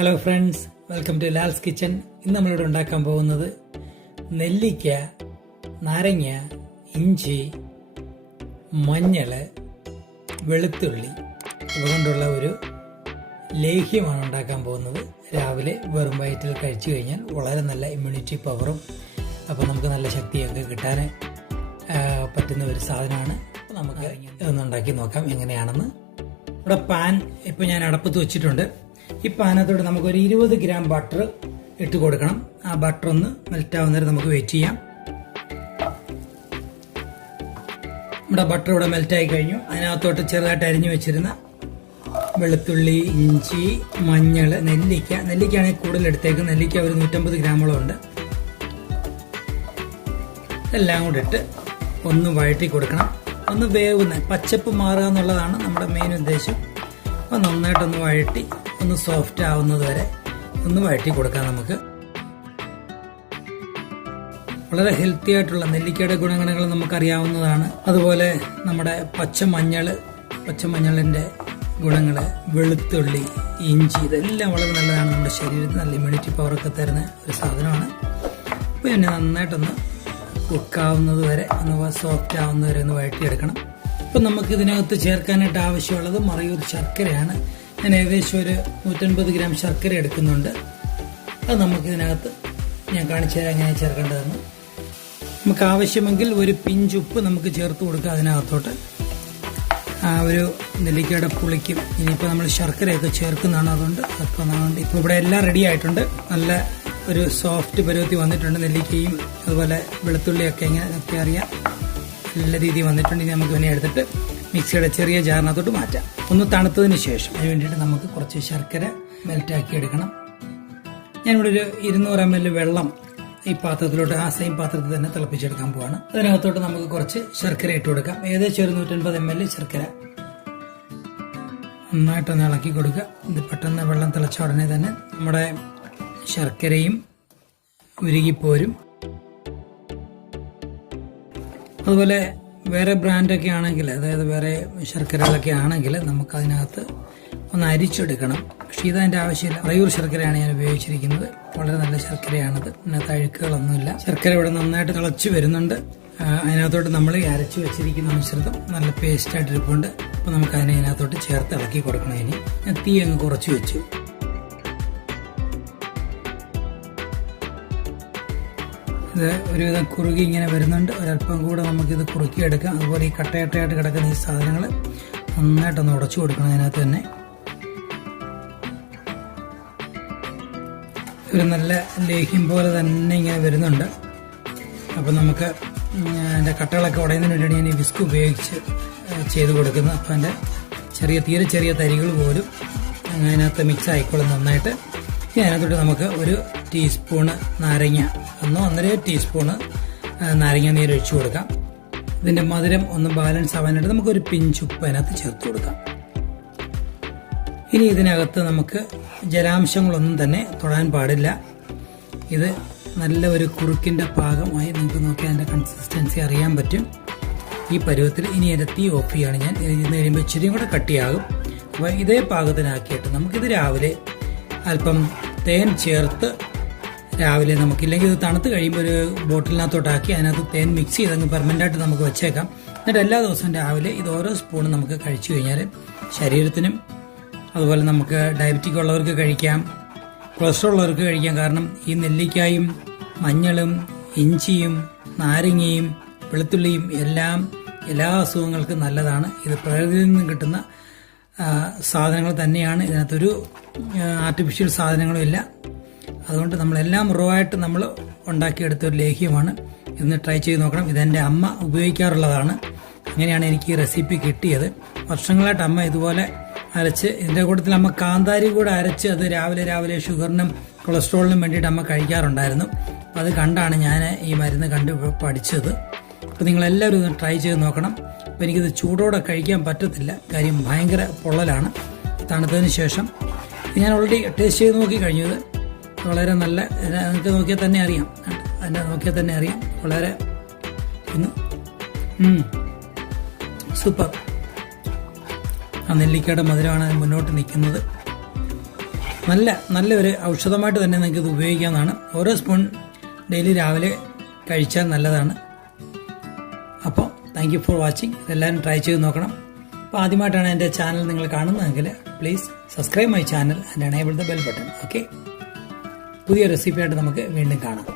Hello friends, welcome to Lal's kitchen. ഇന്ന് നമ്മളിവിടെ ഉണ്ടാക്കാൻ പോകുന്നത് നെല്ലിക്ക, നാരങ്ങ, ഇഞ്ചി, മഞ്ഞൾ, വെളുത്തുള്ളി ഇവ കൊണ്ടുള്ള ഒരു ലേഹ്യമാണ് ഉണ്ടാക്കാൻ പോകുന്നത്. രാവിലെ വെറും വയറ്റിൽ കഴിച്ചു കഴിഞ്ഞാൽ വളരെ നല്ല ഇമ്മ്യൂണിറ്റി പവറും അപ്പോൾ നമുക്ക് നല്ല ശക്തിയൊക്കെ കിട്ടാൻ പറ്റുന്ന ഒരു സാധനമാണ്. നമുക്ക് ഇതൊന്ന് ഉണ്ടാക്കി നോക്കാം എങ്ങനെയാണെന്ന്. ഇവിടെ പാൻ ഇപ്പോൾ ഞാൻ അടുപ്പത്ത് വെച്ചിട്ടുണ്ട്. ഈ പാനത്തോട് നമുക്കൊരു 20 ഗ്രാം ബട്ടർ ഇട്ട് കൊടുക്കണം. ആ ബട്ടർ ഒന്ന് മെൽറ്റ് ആവുന്നവരെ നമുക്ക് വെയിറ്റ് ചെയ്യാം. നമ്മുടെ ബട്ടർ ഇവിടെ മെൽറ്റായി കഴിഞ്ഞു. അതിനകത്തോട്ട് ചെറുതായിട്ട് അരിഞ്ഞു വെച്ചിരുന്ന വെളുത്തുള്ളി, ഇഞ്ചി, മഞ്ഞൾ, നെല്ലിക്കയാണെങ്കിൽ കൂടുതൽ എടുത്തേക്കും. നെല്ലിക്ക ഒരു 150 ഗ്രാമോളം ഉണ്ട്. എല്ലാം കൂടെ ഇട്ട് ഒന്ന് വഴറ്റി കൊടുക്കണം. ഒന്ന് വേവുന്ന പച്ചപ്പ് മാറുക എന്നുള്ളതാണ് നമ്മുടെ മെയിൻ ഉദ്ദേശം. അപ്പോൾ നന്നായിട്ടൊന്ന് വഴറ്റി ഒന്ന് സോഫ്റ്റ് ആവുന്നത് വരെ ഒന്ന് വഴറ്റി കൊടുക്കാം. നമുക്ക് വളരെ ഹെൽത്തി ആയിട്ടുള്ള നെല്ലിക്കയുടെ ഗുണഗണങ്ങൾ നമുക്കറിയാവുന്നതാണ്. അതുപോലെ നമ്മുടെ പച്ചമഞ്ഞളിൻ്റെ ഗുണങ്ങൾ, വെളുത്തുള്ളി, ഇഞ്ചി ഇതെല്ലാം വളരെ നല്ലതാണ്. നമ്മുടെ ശരീരത്തിന് നല്ല ഇമ്മ്യൂണിറ്റി പവറൊക്കെ തരുന്ന ഒരു സാധനമാണ്. അപ്പോൾ എന്നെ നന്നായിട്ടൊന്ന് കുക്കാവുന്നത് വരെ ഒന്ന് സോഫ്റ്റ് ആവുന്നത് വരെ ഒന്ന് വഴറ്റിയെടുക്കണം. അപ്പം നമുക്ക് ഇതിനകത്ത് ചേർക്കാനായിട്ട് ആവശ്യമുള്ളത് മറയൂർ ശർക്കരയാണ്. ഞാൻ ഏകദേശം ഒരു 150 ഗ്രാം ശർക്കര എടുക്കുന്നുണ്ട്. അത് നമുക്കിതിനകത്ത് ഞാൻ കാണിച്ചു തരാം എങ്ങനെ ചേർക്കേണ്ടതെന്ന്. നമുക്ക് ആവശ്യമെങ്കിൽ ഒരു പിഞ്ച് ഉപ്പ് നമുക്ക് ചേർത്ത് കൊടുക്കുക അതിനകത്തോട്ട്. ആ ഒരു നെല്ലിക്കയുടെ പുളിക്കും. ഇനിയിപ്പോൾ നമ്മൾ ശർക്കരയൊക്കെ ചേർക്കുന്നതാണ്, അതുകൊണ്ട് ഇപ്പോൾ ഇവിടെ എല്ലാം റെഡി ആയിട്ടുണ്ട്. നല്ല ഒരു സോഫ്റ്റ് പരുവത്തി വന്നിട്ടുണ്ട്. നെല്ലിക്കയും അതുപോലെ വെളുത്തുള്ളിയൊക്കെ ഇങ്ങനെയൊക്കെ അറിയാം, നല്ല രീതിയിൽ വന്നിട്ടുണ്ട്. ഇനി നമുക്ക് ഇതിനെ എടുത്തിട്ട് മിക്സിയുടെ ചെറിയ ജാറിനകത്തോട്ട് മാറ്റാം. ഒന്ന് തണുത്തതിന് ശേഷം അതിന് വേണ്ടിയിട്ട് നമുക്ക് കുറച്ച് ശർക്കര മെൽറ്റാക്കി എടുക്കണം. ഞാനിവിടെ ഒരു 200 ml വെള്ളം ഈ പാത്രത്തിലോട്ട്, ആ സെയിം പാത്രത്തിൽ തന്നെ തിളപ്പിച്ചെടുക്കാൻ പോവാണ്. അതിനകത്തോട്ട് നമുക്ക് കുറച്ച് ശർക്കര ഇട്ട് കൊടുക്കാം. ഏകദേശം ഒരു 150 ml ശർക്കര നന്നായിട്ടൊന്ന് ഇളക്കി കൊടുക്കുക. ഇത് പെട്ടെന്ന് വെള്ളം തിളച്ച ഉടനെ തന്നെ നമ്മുടെ ശർക്കരയും ഉരുകിപ്പോരും. അതുപോലെ വേറെ ബ്രാൻഡൊക്കെ ആണെങ്കിൽ, അതായത് വേറെ ശർക്കരകളൊക്കെ ആണെങ്കിൽ നമുക്കതിനകത്ത് ഒന്ന് അരിച്ചെടുക്കണം. പക്ഷേ ഇതതിൻ്റെ ആവശ്യമില്ല. മറയൂർ ശർക്കരയാണ് ഞാൻ ഉപയോഗിച്ചിരിക്കുന്നത്. വളരെ നല്ല ശർക്കരയാണത്. ഇതിനകത്ത് അഴുക്കുകളൊന്നുമില്ല. ശർക്കര ഇവിടെ നന്നായിട്ട് തിളച്ച് വരുന്നുണ്ട്. അതിനകത്തോട്ട് നമ്മൾ അരച്ചു വെച്ചിരിക്കുന്ന മിശ്രിതം നല്ല പേസ്റ്റായിട്ട് ഇരിപ്പുണ്ട്. അപ്പോൾ നമുക്ക് അതിനെ അതിനകത്തോട്ട് ചേർത്ത് ഇളക്കി കൊടുക്കണം. ഇനി ഞാൻ തീ അങ്ങ് കുറച്ച് വെച്ചു. ഇത് ഒരുവിധം കുറുകി ഇങ്ങനെ വരുന്നുണ്ട്. ഒരല്പം കൂടെ നമുക്കിത് കുറുക്കിയെടുക്കാം. അതുപോലെ ഈ കട്ടയായിട്ട് കിടക്കുന്ന ഈ സാധനങ്ങൾ നന്നായിട്ടൊന്ന് ഉടച്ചു കൊടുക്കണം. അതിനകത്ത് തന്നെ ഒരു നല്ല ലേഹ്യം പോലെ തന്നെ ഇങ്ങനെ വരുന്നുണ്ട്. അപ്പം നമുക്ക് അതിൻ്റെ കട്ടകളൊക്കെ ഉടയുന്നതിന് വേണ്ടിയാണ് ഞാൻ ഈ വിസ്ക് ഉപയോഗിച്ച് ചെയ്ത് കൊടുക്കുന്നത്. അപ്പം അതിൻ്റെ തീരെ ചെറിയ തരികൾ പോലും അതിനകത്ത് മിക്സ് ആയിക്കോളും നന്നായിട്ട്. ഇനി അതിനകത്തോട്ട് നമുക്ക് ഒരു ടീസ്പൂണ് നാരങ്ങ, 1.5 ടീസ്പൂണ് നാരങ്ങ നീര് ഒഴിച്ചു കൊടുക്കാം. ഇതിൻ്റെ മധുരം ഒന്ന് ബാലൻസ് ആവാനായിട്ട് നമുക്കൊരു പിഞ്ച് ഉപ്പ് അതിനകത്ത് ചേർത്ത് കൊടുക്കാം. ഇനി ഇതിനകത്ത് നമുക്ക് ജലാംശങ്ങളൊന്നും തന്നെ തൊടാൻ പാടില്ല. ഇത് നല്ല ഒരു കുറുക്കിൻ്റെ പാകമായി നിങ്ങൾക്ക് നോക്കിയാൽ അതിൻ്റെ കൺസിസ്റ്റൻസി അറിയാൻ പറ്റും. ഈ പരുവത്തിൽ ഇനി എൻ്റെ തീ ഓഫ് ചെയ്യാണ് ഞാൻ. ഇതിന് കഴിയുമ്പോൾ ഇച്ചിരിയും കൂടെ കട്ടിയാകും. അപ്പോൾ ഇതേ പാകത്തിനാക്കിയിട്ട് നമുക്കിത് രാവിലെ അല്പം തേൻ ചേർത്ത് രാവിലെ നമുക്കില്ലെങ്കിൽ ഇത് തണുത്ത് കഴിയുമ്പോൾ ഒരു ബോട്ടിലിനകത്തോട്ടാക്കി അതിനകത്ത് തേൻ മിക്സ് ചെയ്തങ്ങ് പെർമനൻ്റായിട്ട് നമുക്ക് വെച്ചേക്കാം. എന്നിട്ട് എല്ലാ ദിവസവും രാവിലെ ഇത് ഓരോ സ്പൂണും നമുക്ക് കഴിച്ചു കഴിഞ്ഞാൽ ശരീരത്തിനും, അതുപോലെ നമുക്ക് ഡയബറ്റിക് ഉള്ളവർക്ക് കഴിക്കാം, കൊളസ്ട്രോൾ ഉള്ളവർക്ക് കഴിക്കാം. കാരണം ഈ നെല്ലിക്കായും മഞ്ഞളും ഇഞ്ചിയും നാരങ്ങയും വെളുത്തുള്ളിയും എല്ലാ അസുഖങ്ങൾക്കും നല്ലതാണ്. ഇത് പ്രകൃതിയിൽ നിന്നും കിട്ടുന്ന സാധനങ്ങൾ തന്നെയാണ്. ഇതിനകത്തൊരു ആർട്ടിഫിഷ്യൽ സാധനങ്ങളും ഇല്ല. അതുകൊണ്ട് നമ്മളെല്ലാം റോയായിട്ട് നമ്മൾ ഉണ്ടാക്കിയെടുത്ത ഒരു ലേഹ്യമാണ്. ഇന്ന് ട്രൈ ചെയ്ത് നോക്കണം. ഇതെൻ്റെ അമ്മ ഉപയോഗിക്കാറുള്ളതാണ്. അങ്ങനെയാണ് എനിക്ക് ഈ റെസിപ്പി കിട്ടിയത്. വർഷങ്ങളായിട്ട് അമ്മ ഇതുപോലെ അരച്ച്, ഇതിൻ്റെ കൂട്ടത്തിൽ അമ്മ കാന്താരി കൂടെ അരച്ച് അത് രാവിലെ ഷുഗറിനും കൊളസ്ട്രോളിനും വേണ്ടിയിട്ട് അമ്മ കഴിക്കാറുണ്ടായിരുന്നു. അപ്പോൾ അത് കണ്ടാണ് ഞാൻ ഈ മരുന്ന് പഠിച്ചത്. അപ്പോൾ നിങ്ങളെല്ലാവരും ഇത് ട്രൈ ചെയ്ത് നോക്കണം. അപ്പോൾ എനിക്കിത് ചൂടോടെ കഴിക്കാൻ പറ്റത്തില്ല, കാര്യം ഭയങ്കര പൊള്ളലാണ്. തണുത്തതിന് ശേഷം ഞാൻ ഓൾറെഡി ടേസ്റ്റ് ചെയ്ത് നോക്കി കഴിഞ്ഞത് വളരെ നല്ല, നിങ്ങൾക്ക് നോക്കിയാൽ തന്നെ അറിയാം വളരെ സൂപ്പർ. ആ നെല്ലിക്കയുടെ മധുരമാണ് മുന്നോട്ട് നിൽക്കുന്നത്. നല്ലൊരു ഔഷധമായിട്ട് തന്നെ നിങ്ങൾക്ക് ഇത് ഉപയോഗിക്കാവുന്നതാണ്. ഓരോ സ്പൂൺ ഡെയിലി രാവിലെ കഴിച്ചാൽ നല്ലതാണ്. അപ്പോൾ താങ്ക് യു ഫോർ വാച്ചിങ്. ഇതെല്ലാവരും ട്രൈ ചെയ്ത് നോക്കണം. അപ്പോൾ ആദ്യമായിട്ടാണ് എൻ്റെ ചാനൽ നിങ്ങൾ കാണുന്നതെങ്കിൽ please subscribe my channel and enable the bell button. Okay, പുതിയ റെസിപ്പിയായിട്ട് നമുക്ക് വീണ്ടും കാണാം.